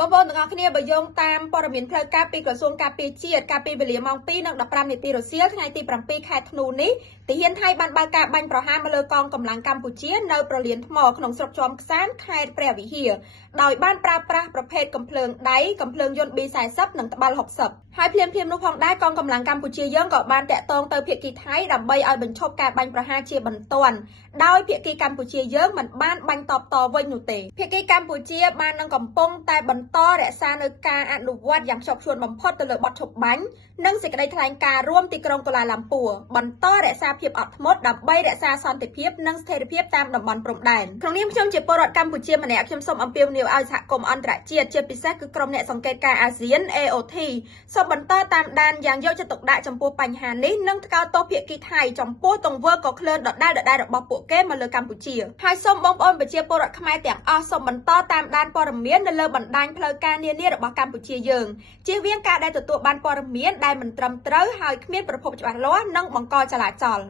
បងប្អូនទាំងអស់គ្នាបើយោងតាមព័ត៌មានផ្លូវការពីក្រសួងការពារជាតិការពីវេលាម៉ោង 2:15 នាទីរសៀលថ្ងៃទី 7 ខែធ្នូនេះទាហានថៃបានបើកការបាញ់ប្រហារមកលើកងកម្លាំងកម្ពុជានៅប្រលានថ្មក្នុងស្រុកជាំខ្សាន្តខេត្តព្រះវិហារដោយបានប្រើប្រាស់ប្រភេទកំភ្លើងដៃកំភ្លើងយន្ត B40 និងត្បាល់ 60 ហើយភ្លាមនោះផងដែរកងកម្លាំងកម្ពុជាយើងក៏បានតាក់ទងទៅភាគីថៃដើម្បីឲ្យបញ្ឈប់ការបាញ់ប្រហារជាបន្ទាន់ដោយភាគីកម្ពុជាយើងមិនបានបាញ់តបតវិញនោះទេភាគីកម្ពុជាបាននឹងកំពុងតែបន្តរក្សានៅការអនុវត្តយ៉ាងខ្ជាប់ខ្ជួនបំផុតទៅលើបទឈប់បាញ់និងសេចក្តីថ្លែងការណ៍រួមទីក្រុងកូឡាឡាំពួរបន្តរក្សាភាពអត់ធ្មត់ដើម្បីរក្សាសន្តិភាពនិងស្ថិរភាពតាមតំបន់ព្រំដែនក្នុងនាមខ្ញុំជាពលរដ្ឋកម្ពុជាម្នាក់ខ្ញុំសូមអំពាវនាវឲ្យសហគមន៍អន្តរជាតិជាពិសេសគឺក្រុមអ្នកសង្កេតការណ៍អាស៊ាន AOT សូមបន្តតាមដានយ៉ាងយកចិត្តទុកដាក់ចំពោះបញ្ហានេះនិងថ្កោលទោសភាគីថៃចំពោះទង្វើកក្លឿនដដែលរបស់ពួកគេមកលើកម្ពុជាហើយសូមបងប្អូនប្រជាពលរដ្ឋខ្មែរទាំងអស់សូមបន្តតាមដានព័ត៌មាននៅលើបណ្ដាញផ្លូវការនានារបស់កម្ពុជាយើងជៀសវាងការដែលទទួលបានព័ត៌មានដែលមិនត្រឹមត្រូវហើយគ្មានប្រភពច្បាស់លាស់និងបង្កចលាចល